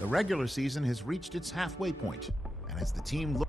The regular season has reached its halfway point, and as the team looks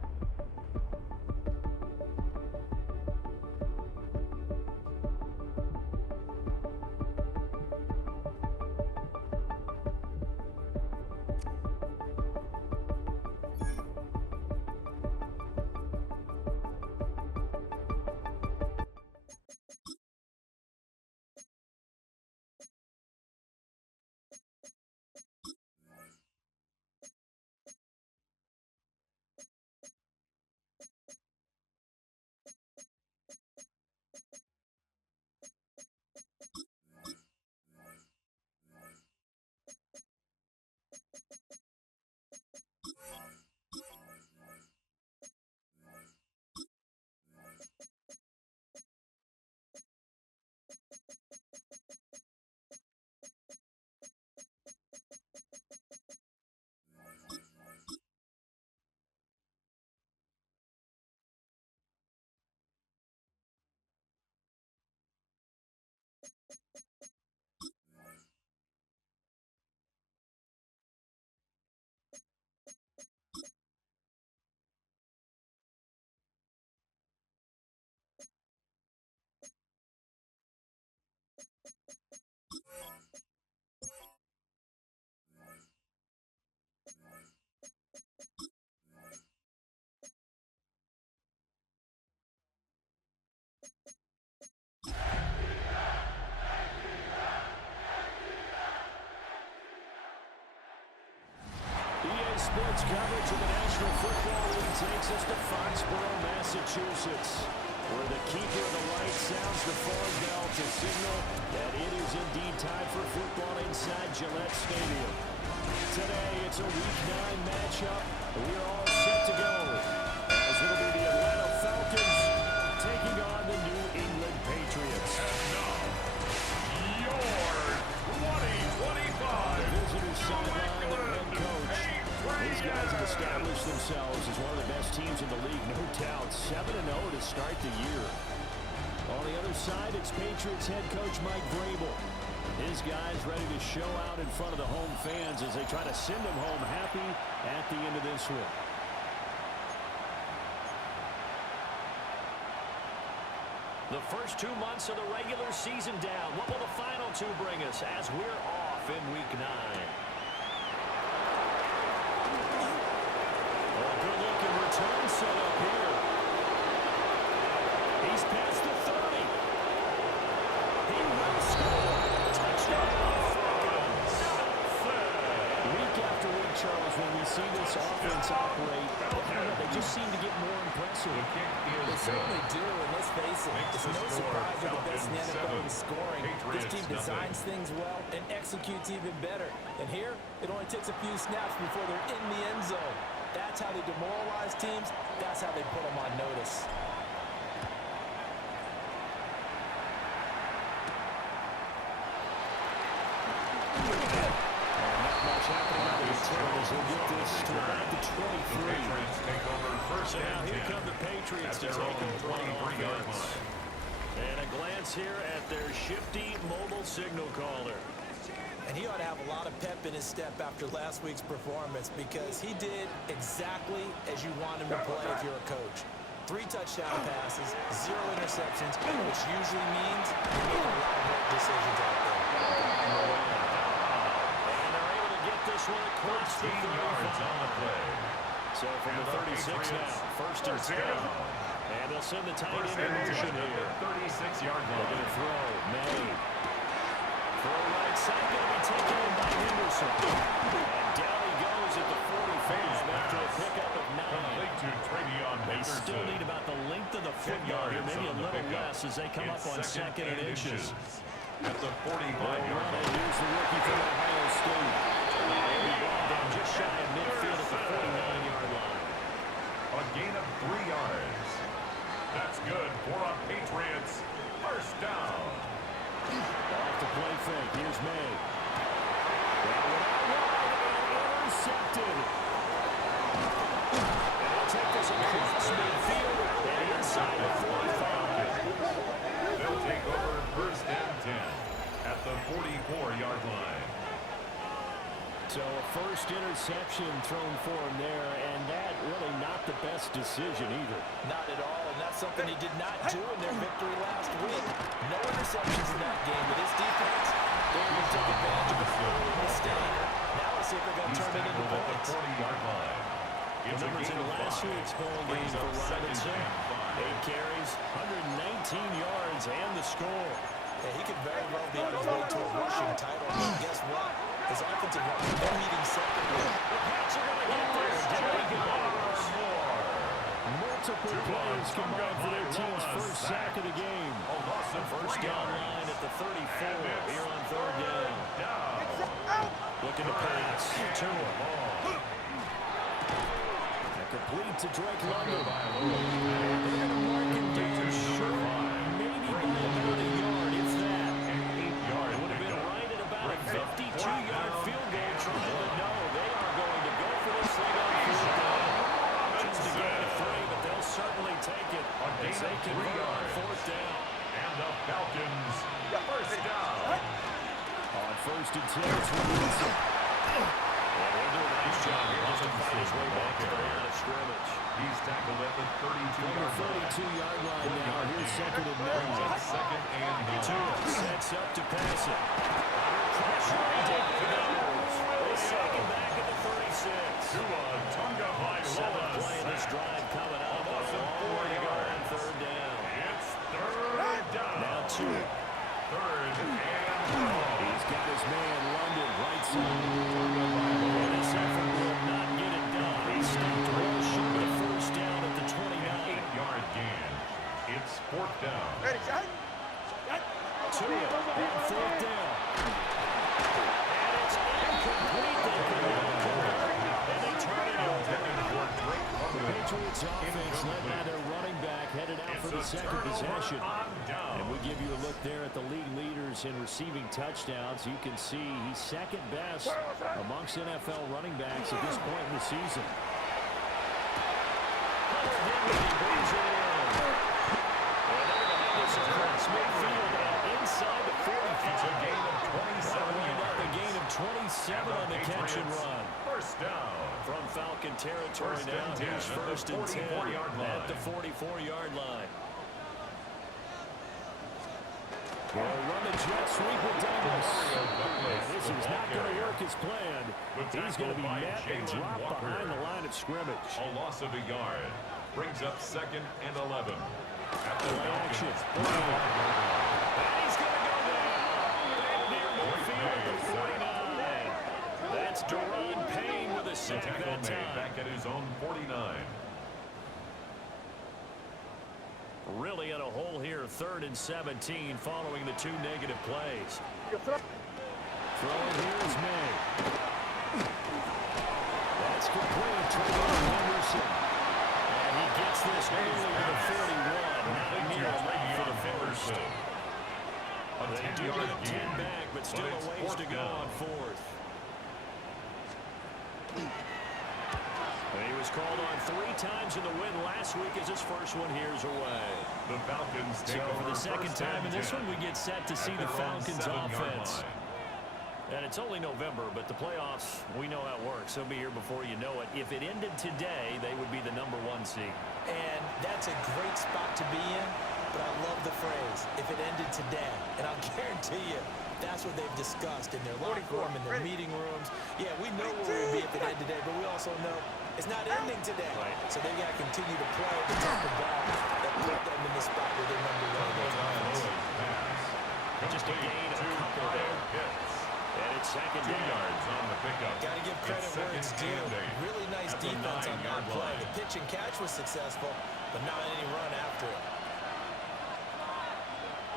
Sports coverage of the National Football League takes us to Foxborough, Massachusetts, where the keeper of the light sounds the farm bell to signal that it is indeed time for football inside Gillette Stadium. Today, it's a Week 9 matchup. We are all set to go, as it'll be the Atlanta Falcons taking on the New England Patriots. And now, your 2025 visitors sideline the head coach. These guys have established themselves as one of the best teams in the league, no doubt. 7-0 to start the year. On the other side, it's Patriots head coach Mike Vrabel. His guys ready to show out in front of the home fans as they try to send them home happy at the end of this one. The first 2 months of the regular season down. What will the final 2 bring us as we're off in Week 9? Good-looking return set up here. He's past the 30. He will score. Touchdown, Falcons. Week after week, Charles, when we see this offense operate, they just seem to get more impressive. They certainly do, and let's face it, it's no surprise they're the best in the NFL in scoring. This team designs things well and executes even better. And here, it only takes a few snaps before they're in the end zone. That's how they demoralize teams. That's how they put them on notice. Not much happening on the return as we'll get this to about the 23. So now here come the Patriots to take over on offense. And a glance here at their shifty mobile signal caller. And he ought to have a lot of pep in his step after last week's performance because he did exactly as you want him to play if you're a coach. 3 touchdown passes, 0 interceptions, which usually means you make a lot of great decisions out there. And they're able to get this one across the 30 yards on the play. So from the 36 now, first and 10. And they'll send the tight end in motion here. 36-yard line. They're going to throw. May. For a right side, going to be taken in by Henderson. And down he goes at the 45 after a pickup of 9. They still need about the length of the football here, maybe a little less as they come up on 2nd and inches. At the 45-yard line. Here's the rookie from Ohio State. And he brought down just shy of midfield at the 49-yard line. A gain of 3 yards. That's good for a Patriots first down. Off the play fake. Here's May. Intercepted. And they'll take this across midfield and inside the 45. They'll take over first and 10 at the 44-yard line. So a first interception thrown for him there, and that really not the best decision either. Not at all, and that's something he did not do in their victory last week. No interceptions in that game, but his defense, they were able to take advantage of a early mistake. Now let's see if they're going to turn it into points. 40-yard line. The numbers in last week's ball game for Robinson. 8 carries, 119 yards, and the score. Yeah, he could very well be on his way to a rushing title, but guess what? His offensive line, they're meeting second. The Pats are going to get this. Multiple players combined for their team's first sack of the game. The first down line at the 34 here on third down. Looking to pass to him. Complete to Drake London. They're going to mark him down short. Maybe by about a yard, if that. It would have been right at about a 52-yard field goal try, but no, they are going to go for this thing on fourth down. Just a gain of 3, but they'll certainly take it as they convert on fourth down. And the Falcons, first down. On first and 10, it's Wilson. They'll do a nice job here just to find his way back to the line of scrimmage. He's tackled at the 32-yard line now. Here's second and 9. Second and 9. Sets up to pass it. Pressure down the numbers. They sack him back at the 36. Tua Tagovailoa. Seventh play of this drive coming up. A long way to go on third down. It's third down. Now 2. Third and 4. He's got his man London right side. This effort will not get it done. He stopped well short of first down at the 29. 8-yard gain. It's fourth down. To it on fourth down. And it's incomplete. And they turn it over. The Patriots offense led by their running back headed out for the second possession. And we give you a look there at the league leaders in receiving touchdowns. You can see he's second best amongst NFL running backs at this point in the season. Inside the 45. It's a gain of 27 yards. A gain of 27 on the catch and run. First down. From Falcon territory now, here's first and 10 at the 44-yard line. They'll run the jet sweep with Douglas. This is not going to work as planned. He's going to be met and dropped behind the line of scrimmage. A loss of a yard. Brings up second and 11. At the action. Falcons. He's going to go down. Near midfield at the 49. That's Deron Payne with a sack that time. Back at his own 49. Really in a hole here, third and 17, following the 2 negative plays. Throwing here is May. That's complete. Trayvon Henderson. And he gets this early to the 41. Not near enough for the first. They do get 10 back, but still a ways to go on fourth. He was called on 3 times in the win last week as his first one here's away. The Falcons take So for over the second time in this one, we get set to see the Falcons offense. And it's only November, but the playoffs, we know how it works. They'll be here before you know it. If it ended today, they would be the #1 seed. And that's a great spot to be in, but I love the phrase, if it ended today. And I'll guarantee you, that's what they've discussed in their locker room, in their meeting rooms. Yeah, we know where we'd be if it ended today, but we also know it's not ending today. Right. So they got to continue to play the type of ball that put them in the spot where they're #1. Just a gain of a couple there. And it's second 2 yards on the pickup. Got to give credit where it's due. Really nice defense on that play. The pitch and catch was successful, but not any run after it.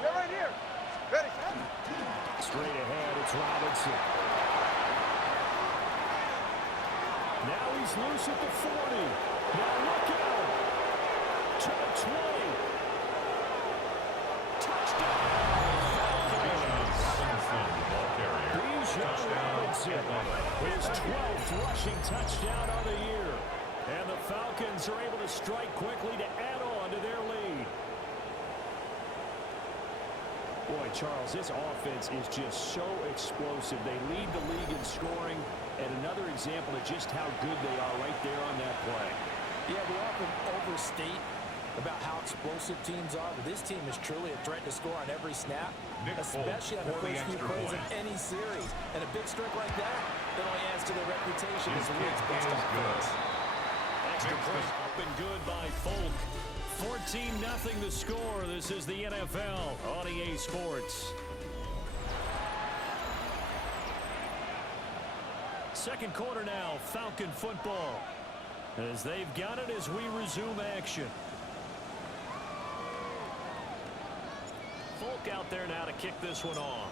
They're right here. Ready, Straight ahead, it's Robinson. Now he's loose at the 40. Now look out. To the 20. Touchdown. Robinson, his 12th rushing touchdown on the year. And the Falcons are able to strike quickly to add on to their lead. Boy, Charles, this offense is just so explosive. They lead the league in scoring, and another example of just how good they are right there on that play. Yeah, we often overstate about how explosive teams are, but this team is truly a threat to score on every snap, especially on the first few plays of any series. And a big streak like that only adds to their reputation as the league's best offense. Extra point up and good by Folk. 14-0 the score. This is the NFL on EA Sports. Second quarter now, Falcon football. As they've got it as we resume action. Folk out there now to kick this one off.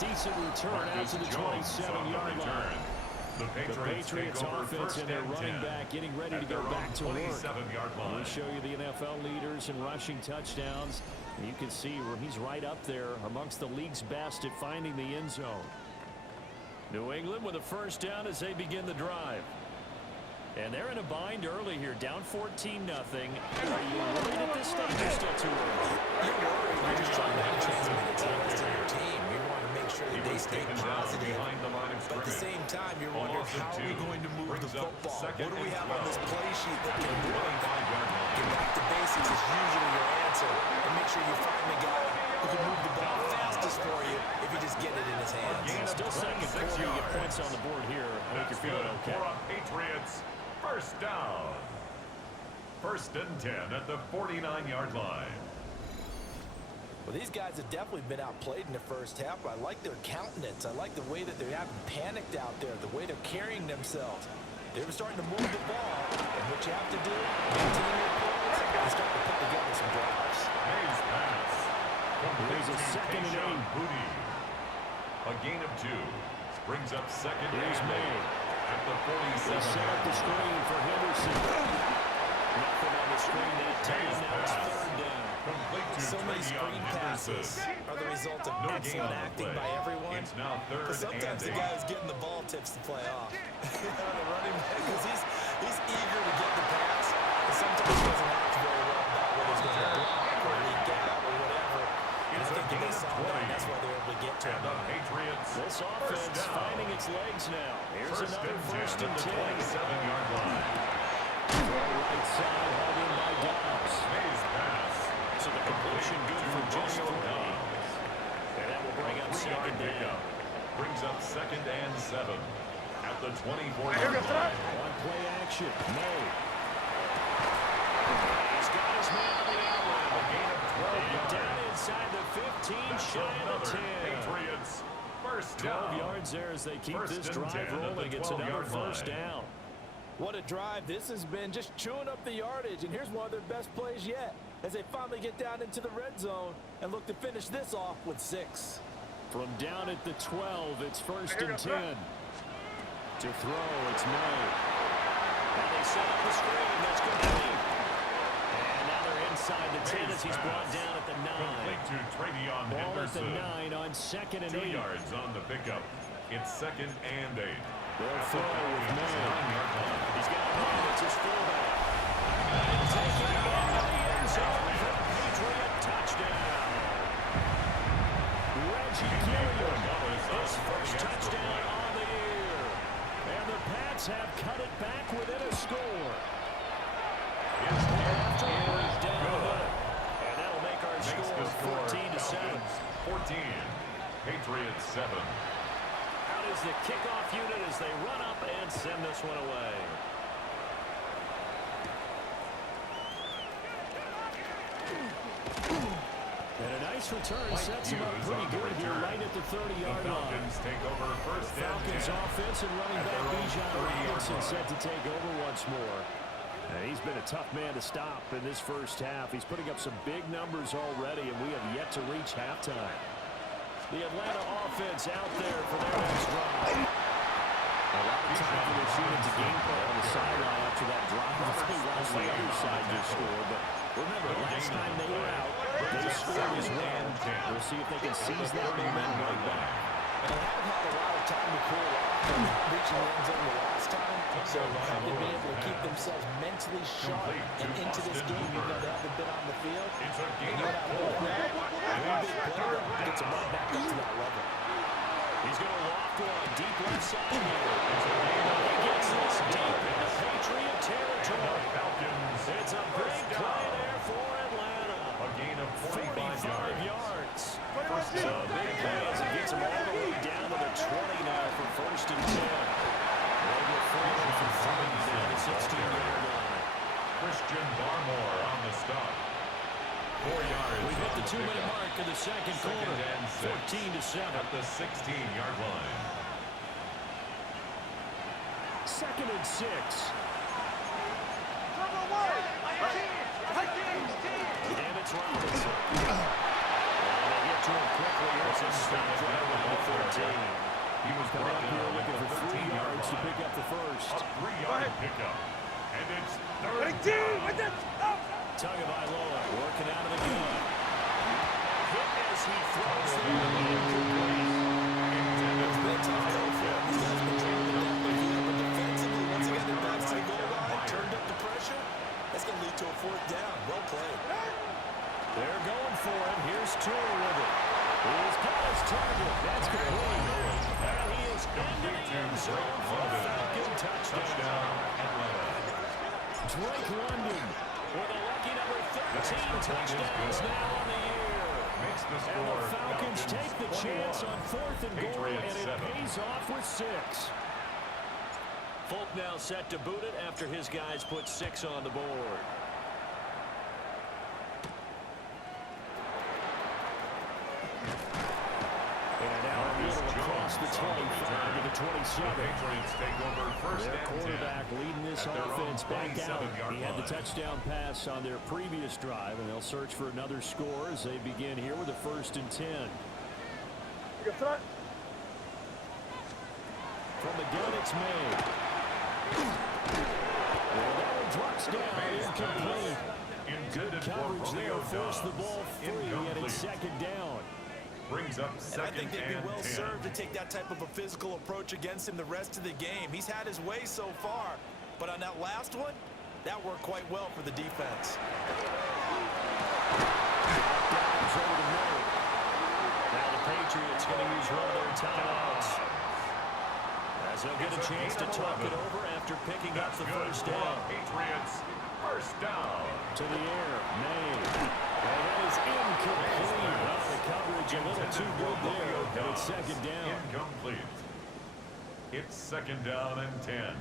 Decent return out to the 27-yard line. The Patriots offense and their running back getting ready to go back to work. We show you the NFL leaders in rushing touchdowns. And you can see where he's right up there amongst the league's best at finding the end zone. New England with a first down as they begin the drive. And they're in a bind early here, down 14-0. Are you worried at this stage or still too early? You're worried. You're just trying to transmit it to the rest of your team. You want to make sure that they stay positive. But at the same time, you're wondering, how are we going to move the football? What do we have on this play sheet that can work? Get back to basics is usually your answer. And make sure you find the guy who can move the ball fastest for you if you just get it in his hands. Still second quarter, you get points on the board here. I think you're feeling okay. Patriots. First down. First and 10 at the 49-yard line. Well, these guys have definitely been outplayed in the first half, but I like their countenance. I like the way that they haven't panicked out there, the way they're carrying themselves. They're starting to move the ball, and what you have to do, maintain your points, and start to put together some drives. Mays pass. Here's a second and 8. A gain of 2. Brings up second Here's and 8. May. At the 47. Set up the screen for Henderson. Nothing on the screen that time. Now it's third down. So many screen passes are the result of excellent acting by everyone. It's now third But sometimes and the guy who's getting the ball tips the play off. The running back, because he's eager to get the pass, and sometimes he doesn't act very well about whether he's going to block or leak out or whatever. And I think that they saw that, and that's why they were able to get to him. Patriots. This offense finding its legs now. Here's another first and 10. 27-yard line. Right side, hauled in by Dobbs. Mays pass. So the completion good for just 3. And that will bring up second down. Brings up second and 7 at the 24-yard line. On play action, May. He's got his man on the outlet. A gain of 12 And yards. down inside the 15, That's shy of the 10. Patriots. First 12 down. yards there as they keep First this and drive 10 at the rolling. It's another 12-yard first line. down. What a drive this has been, just chewing up the yardage. And here's one of their best plays yet, as they finally get down into the red zone and look to finish this off with 6. From down at the 12, it's first and 10. To throw, it's May. Now they set up the screen. That's good to me. And now they're inside the 10 as he's brought down at the 9. Complete to Travion Ball at the Henderson. 9 on second and 2 8. yards on the pickup. It's second and 8. They'll throw with May. 9-yard line. He's got a man. It's his fullback. And taking it into the end zone for a Patriot touchdown. Reggie Gilliam, his first touchdown on the year. And the Pats have cut it back within a score. After first down. And that'll make our score 14-7. 14. Patriots 7. Out is the kickoff unit as they run up and send this one away. And a nice return sets him up pretty good here right at the 30-yard line. Falcons take over first The Falcons and 10. offense and running At back their own Bijan 30-yard Robinson line. set to take over once more. He's been a tough man to stop in this first half. He's putting up some big numbers already, and we have yet to reach halftime. The Atlanta offense out there for their next drive. A lot of time for this unit to game plan on the sideline after that drop. They lost the other side to score, but remember, last time they were out, they scored as well. We'll see if they can seize that momentum right back. And they haven't had a lot of time to cool off from reaching the end zone the last time. So have to be able to keep themselves mentally sharp and into this game, even though they haven't been on the field. It's a gain And of 4. big play gets them right back up to that level. He's going to loft one deep left side here. He gets this deep into Patriot territory. Falcons. It's a big play there for Atlanta. A gain of 45 yards. So a big play as it gets him all the way down to the 20 now for first and 10. Over 4 for 3 down to 16-yard line. Christian Barmore on the stop. 4 yards. We've hit the 2-minute mark of the second quarter. 14-7 at the 16-yard line. 2nd and 6. And it's Robinson. And they get to him quickly. It's a stop right around the 14. He was Coming brought up here down looking for 3 yards to pick up the first. A 3-yard pickup. And it's third down. Tagovailoa working out of the gun. Hit as he throws the incomplete. It's been a tough go for him. These guys have been trying to down the field, but defensively, once again, their backs to the goal line, turned up the pressure. That's going to lead to a 4th down. Well played. They're going for him. Here's Tua with it. He's got his target. That's complete. And he is into the end zone for a Falcon touchdown. Drake London with a lucky number 13 touchdowns now on the year. Makes the And score. the Falcons take the chance on 4th and goal, Patriots and it 7. pays off with 6. Folk now set to boot it after his guys put 6 on the board. And now a little across the 25 to the 27. Patriots take over first Their and 10. quarterback leading this At their own offense back out. 27-yard He had the line. touchdown pass on their previous drive, and they'll search for another score as they begin here with a 1st and 10. From the gun, it's made. And that one drops down, incomplete. Good coverage there, forced the ball free, and it's 2nd down. Brings up And I second think they'd be and well 10. served to take that type of a physical approach against him the rest of the game. He's had his way so far, but on that last one, that worked quite well for the defense. Over the middle. Now the Patriots going to use one of their timeouts, as they'll get a chance to talk it over after picking up the first down. Patriots, first down. To the air, May. And that is incomplete. Well, the coverage a little too good there, and it's 2nd down. Incomplete. It's 2nd down and 10.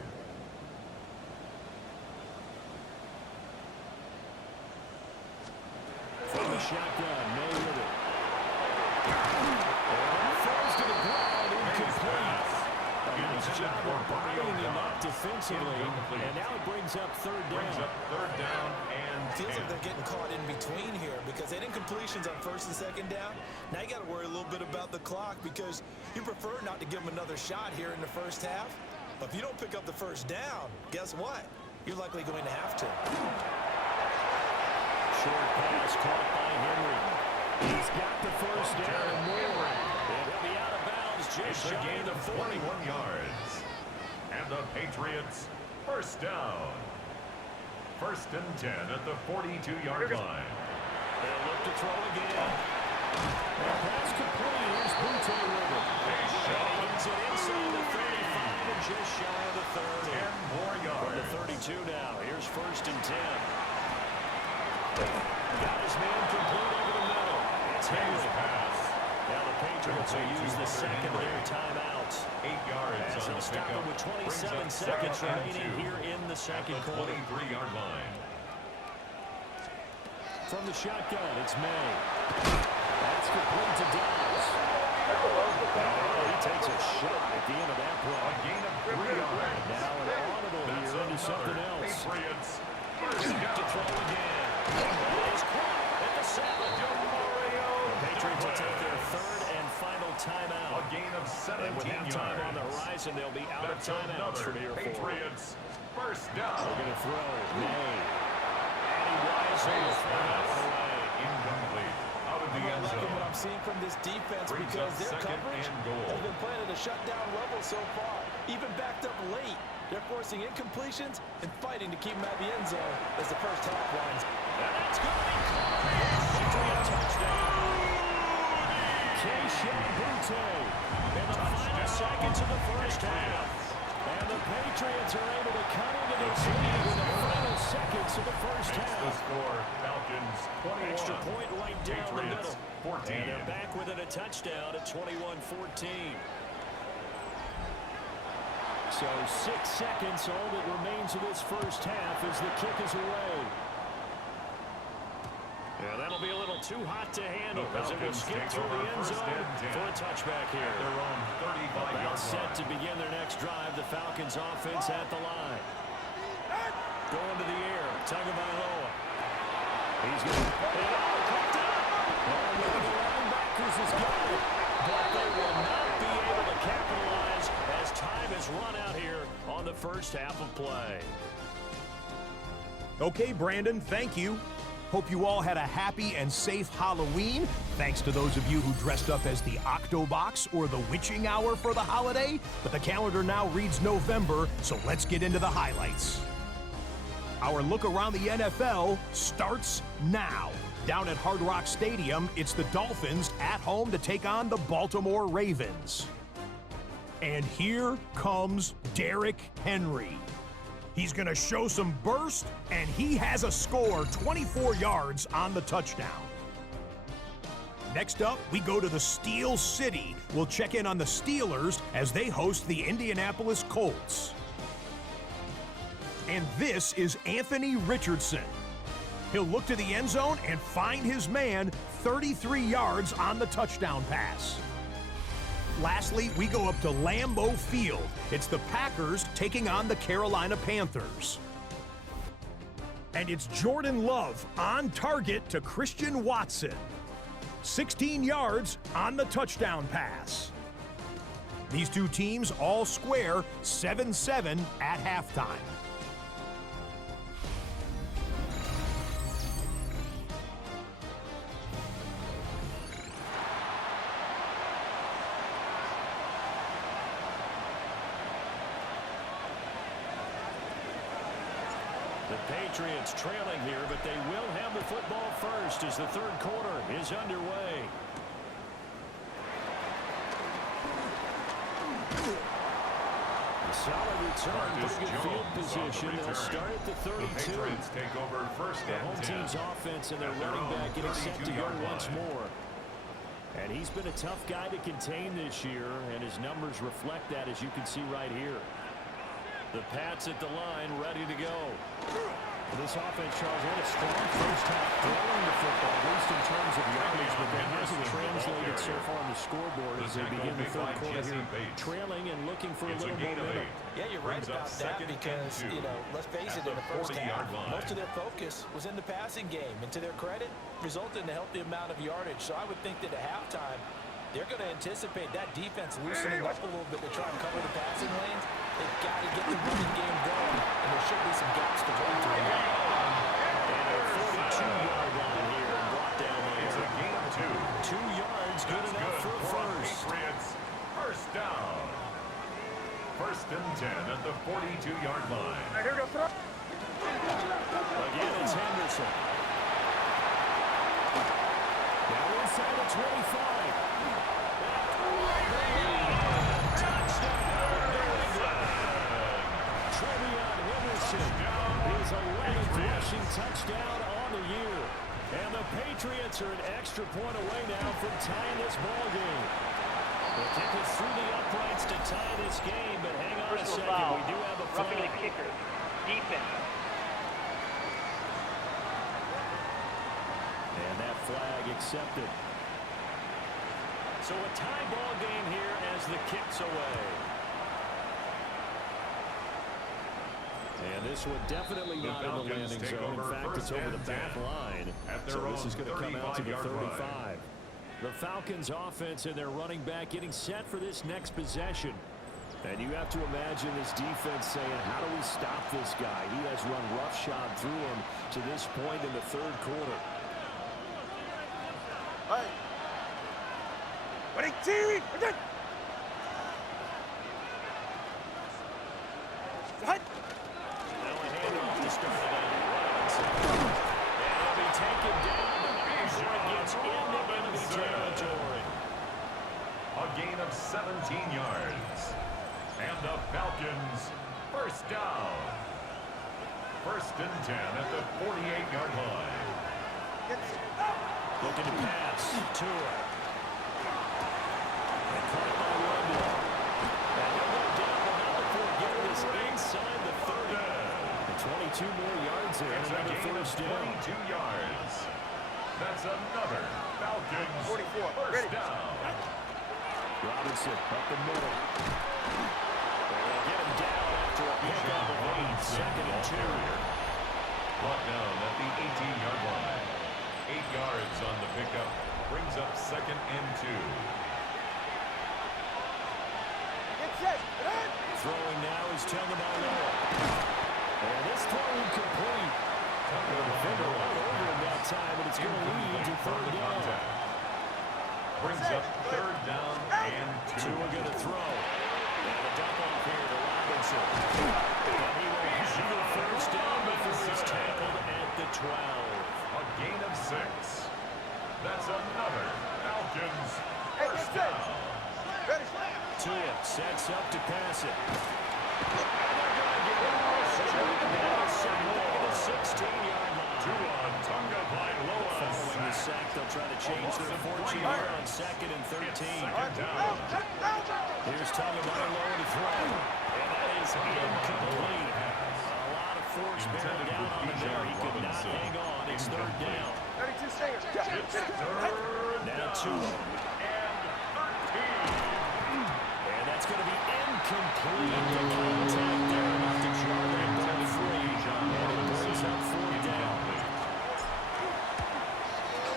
From the shotgun, May with it. And throws to the ground, incomplete. A nice job of buying him up defensively, and now it brings up 3rd Brings down. up 3rd down and Feels 10. like they're getting caught in between here because they had incompletions on 1st and 2nd down. Now you got to worry a little bit about the clock because you prefer not to give them another shot here in the first half. But if you don't pick up the 1st down, guess what? You're likely going to have to. Short pass caught by Henry. He's got the 1st down and more. And he'll be out of bounds just It's a shy gain of of the 40. 21 yards. And the Patriots, first down. 1st and 10 at the 42-yard line. They'll look to throw again. And pass complete. Here's Butte with it. He gets it inside the 35 and just shy of the 30. 10 more From yards. the 32 now. Here's 1st and 10. Got his man complete over the middle. It's Henry. Pass. Now the Patriots will use the second of their timeouts. 8 yards As on they'll the stop it pickup. with Brings 27 up seconds 2nd and remaining 2 here in the at second the quarter. 23-yard line. From the shotgun, it's May. That's complete to Dobbs. He takes a shot at the end of that A play. gain of 3 yards. Now an audible That's here into something another else. Patriots, first To throw down. again. He's caught at the 7. The Patriots will take their 3rd and final timeout. A gain of And with 17 halftime on the yards. horizon, they'll be out of That's timeouts another from here forward. Patriots, first down. They're going to throw. May. And he rises. Pass. Incomplete. Out of the end liking zone. what I'm seeing from this defense Brings because up their second coverage and goal. has been playing at a shutdown level so far. Even backed up late. They're forcing incompletions and fighting to keep them at the end zone as the first half winds. And that's going to be caught. Touchdown. Keyshawn Butte in the final seconds of the first half. And the Patriots are able to cut into this lead in the final seconds of the first Makes the half. score Falcons 21. Extra point right down the Patriots middle. 14. And they're back within a touchdown at 21-14. So 6 seconds, all that remains of this first half as the kick is away. Yeah, that'll be a little too hot to handle as it will skip through the end zone for a touchback here. Their own 35-yard Set line. to begin their next drive. The Falcons offense at the line. Going to the air. Tagovailoa. He's going to picked up. One of the linebackers has got it, but they will not be able to capitalize as time has run out here on the first half of play. Okay, Brandon, thank you. Hope you all had a happy and safe Halloween. Thanks to those of you who dressed up as the Octobox or the Witching Hour for the holiday. But the calendar now reads November, so let's get into the highlights. Our look around the NFL starts now. Down at Hard Rock Stadium, it's the Dolphins at home to take on the Baltimore Ravens. And here comes Derrick Henry. He's going to show some burst, and he has a score, 24 yards on the touchdown. Next up, we go to the Steel City. We'll check in on the Steelers as they host the Indianapolis Colts. And this is Anthony Richardson. He'll look to the end zone and find his man 33 yards on the touchdown pass. Lastly, we go up to Lambeau Field. It's the Packers taking on the Carolina Panthers. And it's Jordan Love on target to Christian Watson. 16 yards on the touchdown pass. These two teams all square 7-7 at halftime. The Patriots trailing here, but they will have the football first as the third quarter is underway. Solid return, pretty good field position. They'll start at the 32. The Patriots take over first The and home 10. team's offense and their At their running own back getting set to go 32-yard once line. more. And he's been a tough guy to contain this year, and his numbers reflect that, as you can see right here. The Pats at the line, ready to go. This offense, Charles, had a strong first half throwing the football, at least in terms of yardage, but that hasn't translated so far on the scoreboard as they begin the third quarter here, trailing and looking for a little momentum. Yeah, you're right about that because, let's face it, in the first half, most of their focus was in the passing game. And to their credit, resulted in a healthy amount of yardage. So I would think that at halftime, they're going to anticipate that defense loosening up a little bit to try and cover the passing lanes. They've got to get the running game going, and there should be some gaps to run through. And a 42-yard line here and brought down It's a there. gain of 2. 2 yards, good That's enough for a the first. Patriots. First down. First and 10 at the 42-yard line. Again, it's Henderson. Now inside the 25. His 11th rushing touchdown on the year. And the Patriots are an extra point away now from tying this ball game. The kick is through the uprights to tie this game, but hang on a second. Foul. We do have a Roughing flag. the kicker. Defense. And that flag accepted. So a tie ball game here as the kick's away. And this one definitely The not in the Falcons landing take zone. In over fact, it's first over the and back 10 line. at their So this own is going to come out to the 35-yard 35. line. The Falcons offense and their running back getting set for this next possession. And you have to imagine this defense saying, how do we stop this guy? He has run roughshod through him to this point in the third quarter. Hey. Ready, team! Again! Hut! Now a handoff to start it out. Robinson. And he'll be taken down, but before it gets into enemy territory. A gain of 17 yards. And the Falcons, first down. First and 10 at the 48-yard line. Looking to pass. Tua. And caught by London. And he'll go down the middle before getting this inside the 30. And 22 more yards there. It's Another a gain of first down. 22 yards. That's another Falcons 44. first Ready. down. Robinson up the middle. They'll get him down after a pickup of 8. Second and 2. Brought down at the 18-yard line. 8 yards on the pickup. Brings up second and 2. Get set! Hut! Throwing now is Tagovailoa. And this throw incomplete. The defender all over him that time, but it's going to lead to third down. Brings up third down and 2. Tua going to throw. And a dump off here to Robinson. And he will have the first down before he's tackled at the 12. A gain of 6. That's another Falcons Hey, first get set! down. Ready! Tua sets up to pass it. Back at the 16-yard line. Tua Tagovailoa. Following the sack, they'll try to change their fortune here on second and 13. Second down. Here's Tagovailoa to throw. And that is incomplete. A lot of force bearing down on him there. He could not hang on. It's third down. 32 stingers. It's third Now down Tua. and 13. And that's going to be incomplete. The contact there enough to jar that ball free. And it brings up fourth down.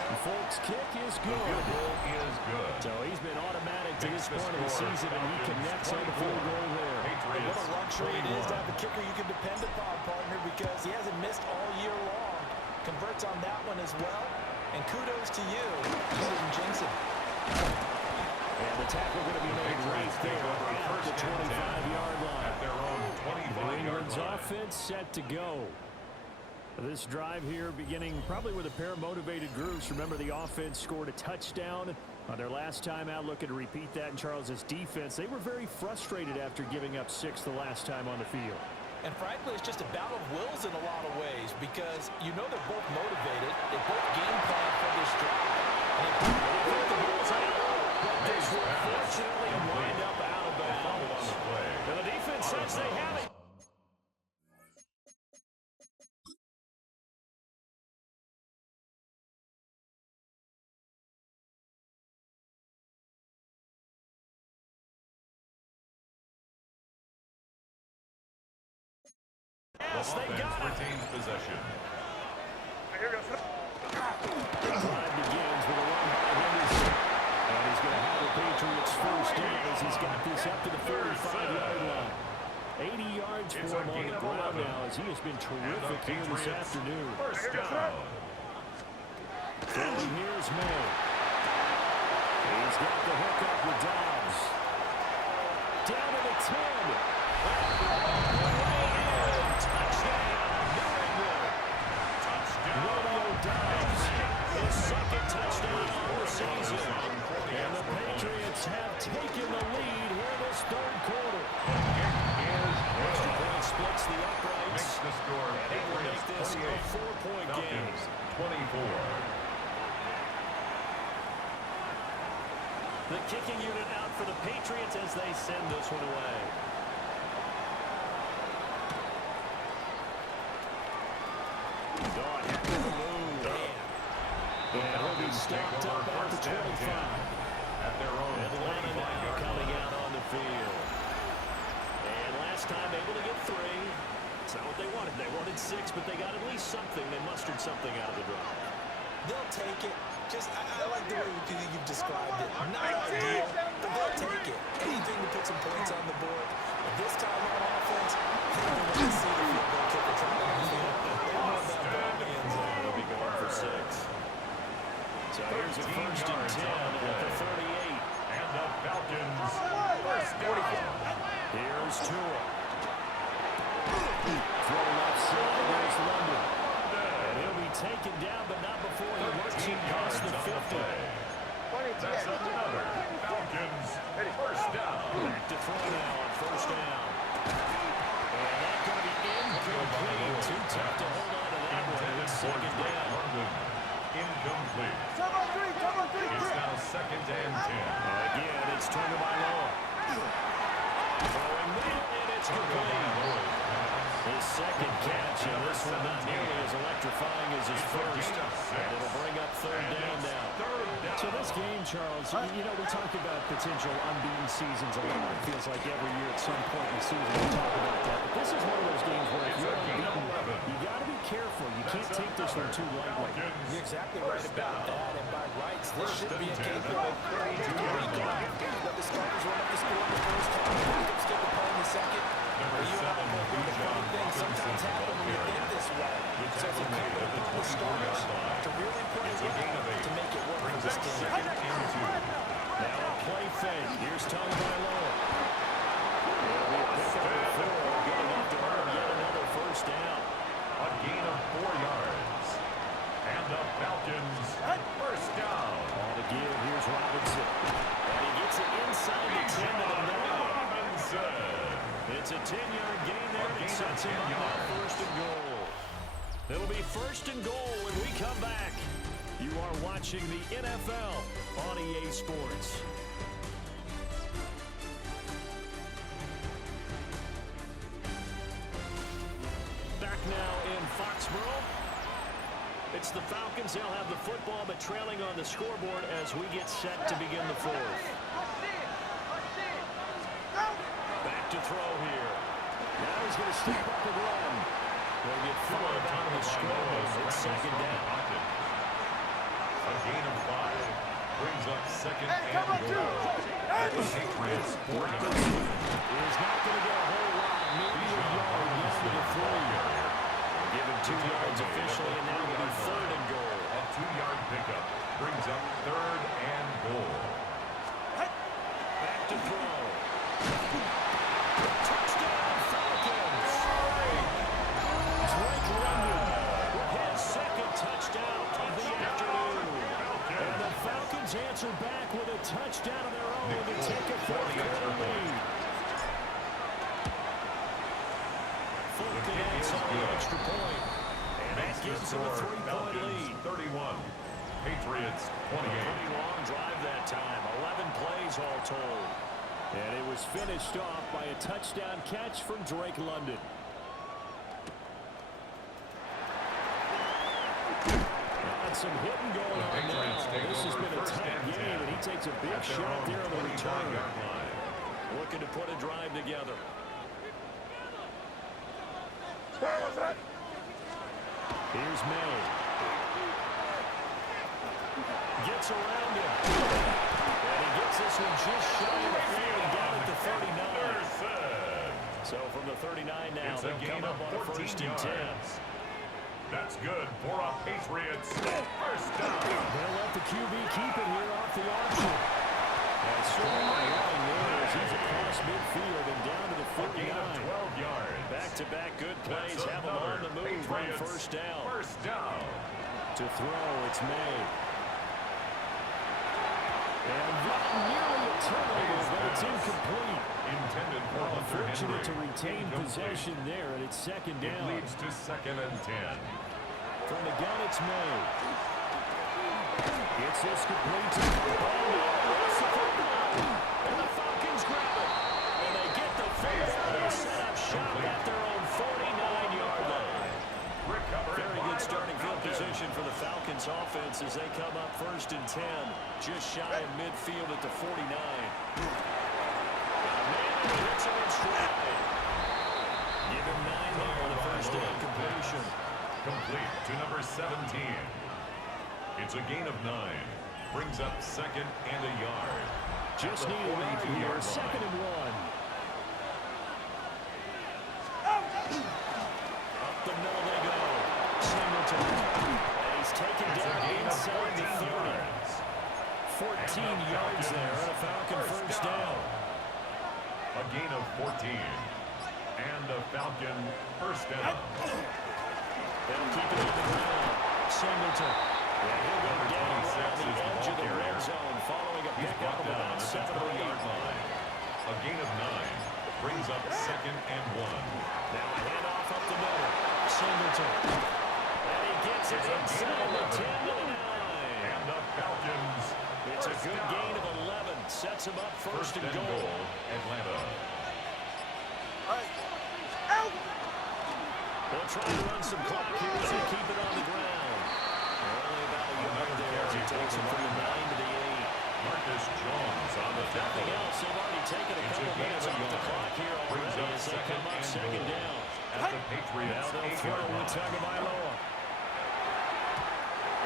The Folks' kick is good. Field goal is good. So he's been automatic to this point of the season, and he connects on the field goal there. What a luxury it is to have a kicker you can depend upon, partner, because he hasn't missed all year long. Converts on that one as well, and kudos to you. You didn't jinx it. And the tackle going to be made right there at the 25-yard line. At their own 25-yard England's line. offense set to go. This drive here beginning probably with a pair of motivated groups. Remember, the offense scored a touchdown on their last time out, looking to repeat that in Charles's defense. They were very frustrated after giving up 6 the last time on the field. And frankly, it's just a battle of wills in a lot of ways, because you know they're both motivated. They both game plan for this drive. And they both think the ball's out. But this will fortunately wind up out of bounds. And the defense says they have it. Yes, they got it. Retains possession. Here we go. The drive begins with a run by Henderson. And he's going to have the Patriots first down as he's got this up to the 45-yard line. 80 yards for him on the ground now as he has been terrific here this afternoon. First down. Throwing here's May. He's got the hook up with Dobbs. Down to the 10. His second touchdown of the season. And the Patriots have taken the lead here this third quarter. Extra point splits the uprights. Makes the score And it will make this a 28. 4-point game. Falcons 24. The kicking unit out for the Patriots as they send this one away. Dawn had to move. And he'll be stopped up at the 25. At their own Atlanta now 25-yard coming line. out on the field. And last time able to get 3. It's not what they wanted. They wanted 6, but they got at least something. They mustered something out of the drive. They'll take it. Just, I like the way you've described it. Not ideal, but they'll take it. Anything to put some points on the board. But this time on offense, they don't want to see the field goal kicker try to field. They want that ball in the end zone. They'll be going for 6. So here's a first and 10 at the 38. And Throw left side, there's London. And he'll be taken down, but not before he works him past the 50. That's another Falcons first down. Back to throw now on first down. And that's going to be incomplete. Too tough to hold on to that one. It's second down. Incomplete. It's now second and 10. Again, it's turned by Law. Throwing middle, and it's complete. His second catch, and this one not nearly as electrifying as his first. And it'll bring up third down now. So this game, Charles, you know, we talk about potential unbeaten seasons a lot. It feels like every year at some point in the season we talk about that. But this is one of those games where if you're unbeaten, you got to be careful. You can't take this one too lightly. You're exactly right about that. And by rights, this should be a game that let the starters run up the score in the first half. Backups get the ball in the second. The funny thing sometimes happens when you think this way. So it's incumbent upon the starters to really play well to make it work for this team. Now a play fake. Here's Tom Bailon. It'll be a pick up for 4. Getting up to earn yet another first down. A gain of 4 yards. And the Falcons first down. On the give, here's Robinson. And he gets it inside the 10 to the 9. Robinson. It's a 10-yard gain there, and it sets him up now first and goal. It'll be first and goal when we come back. You are watching the NFL on EA Sports. Back now in Foxborough. It's the Falcons. They'll have the football, but trailing on the scoreboard as we get set to begin the fourth. Back to throw here. Now he's going to step up and run. They'll get 5 out of the scoreboard. It's second down. A gain of 5 brings up second and goal. The Patriots is not going to get a whole lot. Maybe a yard into the 3. Give him 2 yards officially, and now it'll be third and goal. A 2-yard pickup brings up third and goal. Back to throw. Touchdown, Falcons. Drake London with his second touchdown of the afternoon. And the Falcons answer back with a touchdown of their own to take a 4-quarter lead. Falcons on the extra point. And that gives them a 3-point lead. 31. Patriots 28. Pretty long drive that time. 11 plays all told. And it was finished off by a touchdown catch from Drake London. Got some hitting going on now. This has been a tight game, and he takes a big shot there on the return. Looking to put a drive together. Here's May. Gets around him. And he gets this one just shy of the field down at the 39. So from the 39 now, they'll come up on a first and 10. That's good for a Patriots first down. They'll let the QB keep it here off the option. That's strong running there as he's across midfield and down to the 49. 12 yards. Back-to-back good plays have him on the move on first down. First down. To throw, it's May. And that nearly a turnover, but it's incomplete. Intended for Unfortunate to retain possession there, and it's second down. It leads to second and 10. From the gun, it's May. It's this complete to the ball. And the Falcons grab it. And they get the first. They set up shop at their own 49-yard line. Very good starting field position for the Falcons offense as they come up first and 10. Just shy of midfield at the 49. Hits him in stride. Give him 9 there on the first down completion. Complete to number 17. It's a gain of 9. Brings up second and a yard. Just need a yard here. Second and 1. Up the middle they go. Singleton. And he's taken down inside the 30. 14 yards there on a Falcon first down. A gain of 14. And a Falcon first down. They'll keep it on the ground. Singleton. And he'll go down around the edge of the red zone following a pickup of about 7 or 8. A gain of 9 brings up second and 1. Now a handoff up the middle. Singleton. And he gets it inside the 10 to the 9. And the Falcons. It's a good gain of 11. Sets him up first and goal. Atlanta. They'll try to run some clock here as they keep it on the ground. Only about a yard there as he takes it from the 9 to the 8. Marcus Jones on the tackle. Nothing else. They've already taken a couple minutes off the clock here already as they come up second down. At the Patriots' Now they'll throw 8-yard with line. Tagovailoa.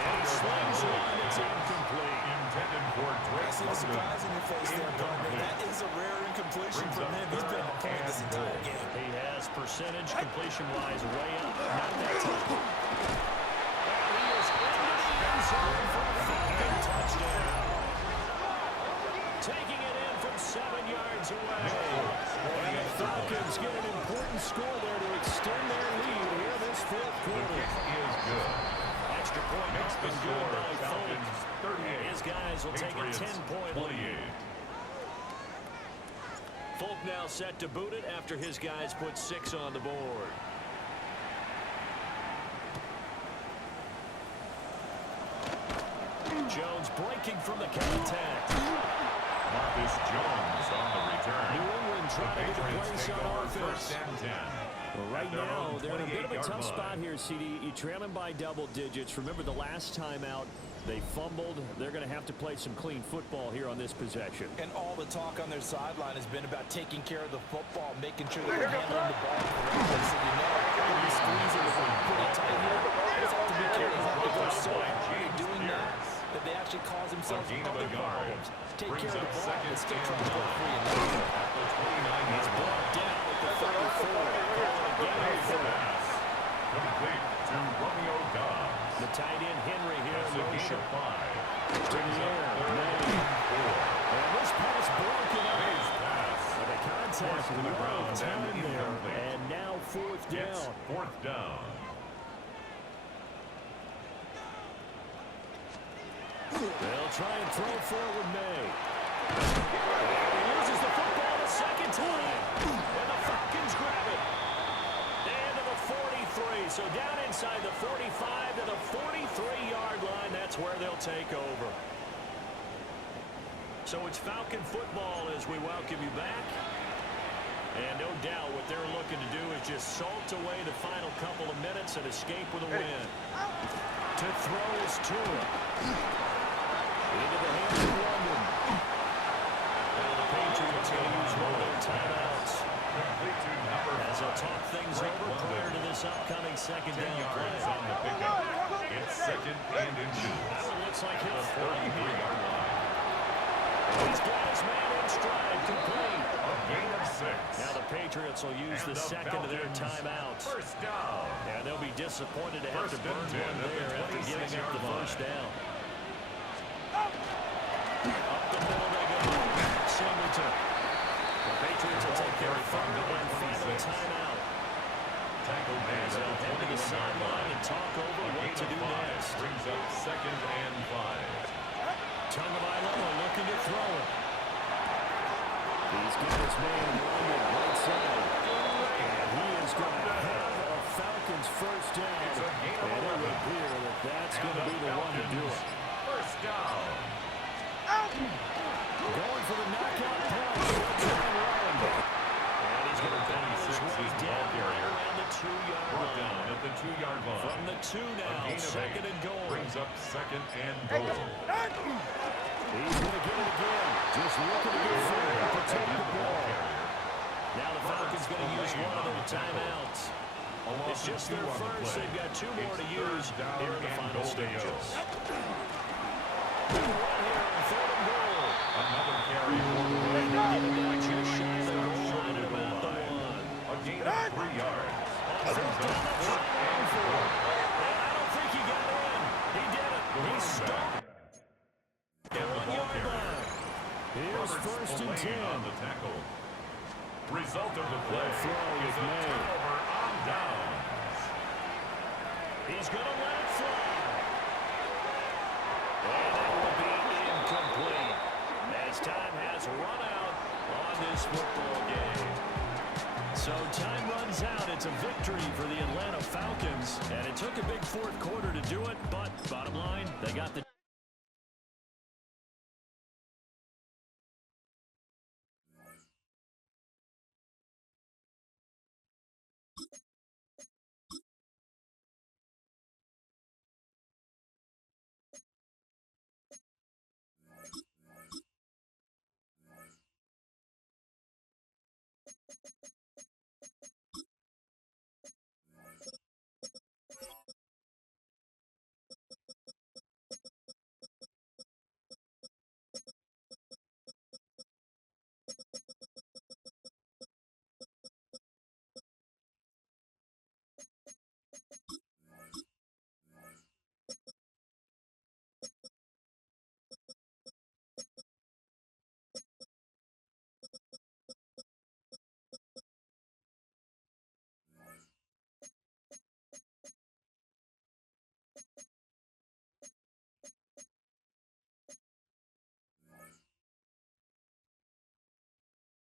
And he slings one. It's incomplete. Intended for Drake I see a surprise in your face there, partner. That is a rare incompletion from him. He's been on point this entire game. He has percentage completion-wise way up. Not that time. And he is into the end zone for a Falcon touchdown. Taking it in from 7 yards away. And the Falcons get an important score there to extend their lead here this fourth quarter. Is good. Extra point Makes up the and score good by Falcons Falcons. 38. And his guys will take a Patriots 10-point 28. lead. Folk now set to boot it after his guys put 6 on the board. Jones breaking from the contact. Marcus Jones on the return. New England trying to get a place take on over offense. first and 10. Well, right At their now, own they're in a bit of a 28-yard tough line. spot here, CD. You trail them by double digits. Remember the last time out, they fumbled. They're going to have to play some clean football here on this possession. And all the talk on their sideline has been about taking care of the football, making sure that they're handling the ball correctly. So you know, when you squeeze it pretty tight here, you just have to be careful not to go so hard in doing that they actually cause themselves A gain of a other yard. problems. Take Brings care of up the ball second and still and try to go 1. free and At the 29-yard He's brought line. down at the 34. Calling a gain of 4. Pass. Complete to Romeo Dobbs. The tight end Henry here That's in a gain motion. of 5. To the Brings up air. third May. and 4. And this pass broken up. Nice pass. The contact Forced to the well ground and timed there. incomplete. And now fourth It's down. fourth down. They'll try and throw forward May. He loses the football the second time. And the Falcons grab it. And to the 43. So down inside the 45 to the 43-yard line. That's where they'll take over. So it's Falcon football as we welcome you back. And no doubt what they're looking to do is just salt away the final couple of minutes and escape with a win. To throw is Tua. Into the hands of London. Now the Patriots going to use one of their timeouts. Complete to number As 5. they'll talk things Drake over London. prior to this upcoming second 10 down yards play. on the pickup. It's second and inches. Now it looks like The he'll throw here. 33-yard line. He's got his man in stride, complete. A gain of 6. Now the Patriots will use And the second of their Falcons timeouts. First down. And they'll be disappointed to have to First burn and 10 one at the there after giving up 26-yard the first line. down. Up the middle they go. Singleton. The Patriots will take their third and final timeout. Tackle man As at they'll the head to the 21-yard sideline line. and talk over A what gain to of do 5 next. brings up second and 5. Tagovailoa looking to throw it. He's got his man London right side. And he is going to have a Falcons first down. It's a gain of And it 11. would appear that that's going to be the one to do it. First down. Going for the knockout punch. Trying to run. And he's going to battle his 26 way is the down ball carrier. around the 2-yard Brought down line. at the 2-yard line. From the 2 A now, gain of second 8 and goal. brings up second and goal. He's going to get it again. Just looking to get free and protect the ball. Now the Falcons going to use one of their timeouts. It's just their first. They've got 2 more to use here in the final stages. Good run here on third and goal. Another carry for the And win. they're getting down just shy of the goal line at about the 1. A gain of 3 yards. Third down, they're trying to run for it. And I don't think he got in. He did it. He stopped. The 1-yard line. Here's first and 10. On the tackle. Result of the play is a made. turnover on downs. He's going to let it fly. And that will be incomplete as time has run out on this football game. So time runs out. It's a victory for the Atlanta Falcons. And it took a big fourth quarter to do it, but bottom line, they got the